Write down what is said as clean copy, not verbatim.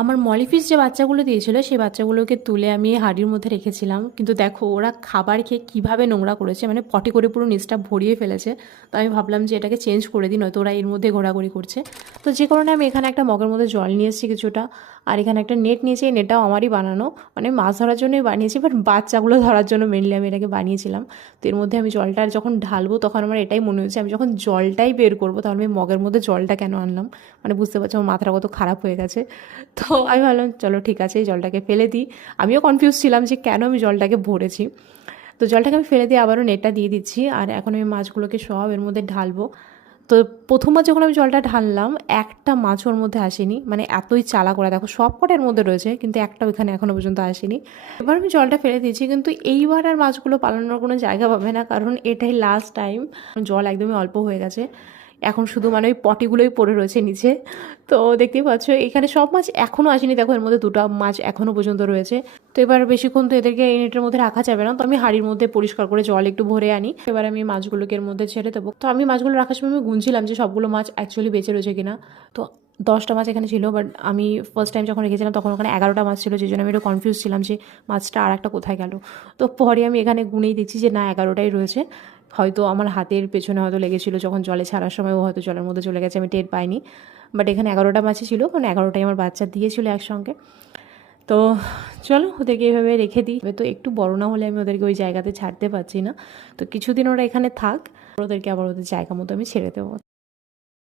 আমার মলিফিস যে বাচ্চাগুলো দিয়েছিল সেই বাচ্চাগুলোকে তুলে আমি হাঁড়ির মধ্যে রেখেছিলাম, কিন্তু দেখো ওরা খাবার খেয়ে কীভাবে নোংরা করেছে, মানে পটি করে পুরো নিচটা ভরিয়ে ফেলেছে। তো আমি ভাবলাম যে এটাকে চেঞ্জ করে দিই, নয়তো ওরা এর মধ্যে ঘোরাঘুরি করছে। তো যে কারণে আমি এখানে একটা মগের মধ্যে জল নিয়ে এসেছি কিছুটা, আর এখানে একটা নেট নিয়েছি। এই নেটটাও আমারই বানানো, মানে মাছ ধরার জন্যই বানিয়েছি, বাট বাচ্চাগুলো ধরার জন্য মেনলি আমি এটাকে বানিয়েছিলাম। তো এর মধ্যে আমি জলটা যখন ঢালবো তখন আমার এটাই মনে হচ্ছে আমি যখন জলটাই বের করবো তাহলে আমি মগের মধ্যে জলটা কেন আনলাম, মানে বুঝতে পারছি আমার মাথাটা কত খারাপ হয়ে গেছে। তো আমি ভাবলাম চলো ঠিক আছে, এই জলটাকে ফেলে দিই। আমিও কনফিউজ ছিলাম যে কেন আমি জলটাকে ভরেছি। তো জলটাকে আমি ফেলে দিয়ে আবারও নেটটা দিয়ে দিচ্ছি, আর এখন আমি মাছগুলোকে সব এর মধ্যে ঢালবো। তো প্রথমবার যখন আমি জলটা ঢাললাম একটা মাছ ওর মধ্যে আসেনি, মানে এতই চালা করে দেখো সব কটার মধ্যে রয়েছে কিন্তু একটা ওইখানে এখনও পর্যন্ত আসেনি। এবার আমি জলটা ফেলে দিয়েছি, কিন্তু এইবার আর মাছগুলো পালানোর কোনো জায়গা পাবে না, কারণ এটাই লাস্ট টাইম। জল একদমই অল্প হয়ে গেছে, এখন শুধু মানে ওই পটিগুলোই পড়ে রয়েছে নিচে। তো দেখতেই পাচ্ছ এখানে সব মাছ এখনও আসেনি, দেখো এর মধ্যে দুটো মাছ এখনও পর্যন্ত রয়েছে। তো এবার বেশিক্ষণ তো এদেরকে এই নেটের মধ্যে রাখা যাবে না, তো আমি হাঁড়ির মধ্যে পরিষ্কার করে জল একটু ভরে আনি। এবার আমি মাছগুলোকে এর মধ্যে ছেড়ে দেবো। তো আমি মাছগুলো রাখার সময় আমি গুনছিলাম যে সবগুলো মাছ অ্যাকচুয়ালি বেঁচে রয়েছে কিনা। তো 10টা মাছ এখানে ছিল, বাট আমি ফার্স্ট টাইম যখন রেখেছিলাম তখন ওখানে 11টা মাছ ছিল, যে জন্য আমি একটু কনফিউজ ছিলাম যে মাছটা আর একটা কোথায় গেল। তো পরে আমি এখানে গুনেই দেখছি যে না 11টাই রয়েছে। হয়তো আমার হাতের পেছনে হয়তো লেগেছিলো, যখন জলে ছাড়ার সময় ও হয়তো জলের মধ্যে চলে গেছে, আমি টের পাইনি। বাট এখানে 11টা মাছই ছিল, কারণ 11টাই আমার বাচ্চা দিয়েছিল একসঙ্গে। তো চলো ওদেরকে এইভাবে রেখে দিই। তো একটু বড় না হলে আমি ওদেরকে ওই জায়গাতে ছাড়তে পারছি না, তো কিছুদিন ওরা এখানে থাক, ওদেরকে আবার ওদের জায়গা মতো আমি ছেড়ে দেবো।